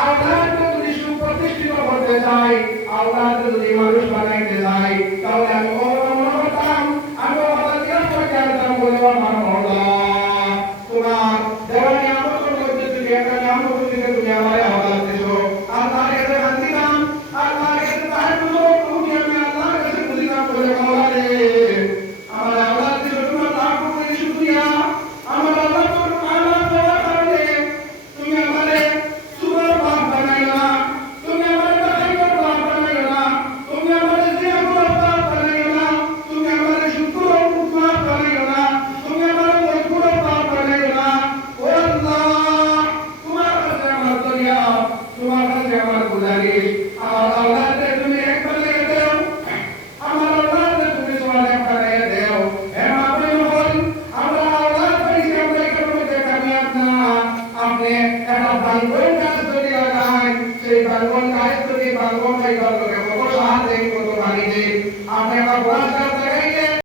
আওলাদ যদি সুপ্রতিষ্ঠিত করতে চাই, আওলাদ যদি মানুষ বানাইতে চাই, তাহলে আমি মনে হতাম, আমি জানতাম বলে আমার মহল্লা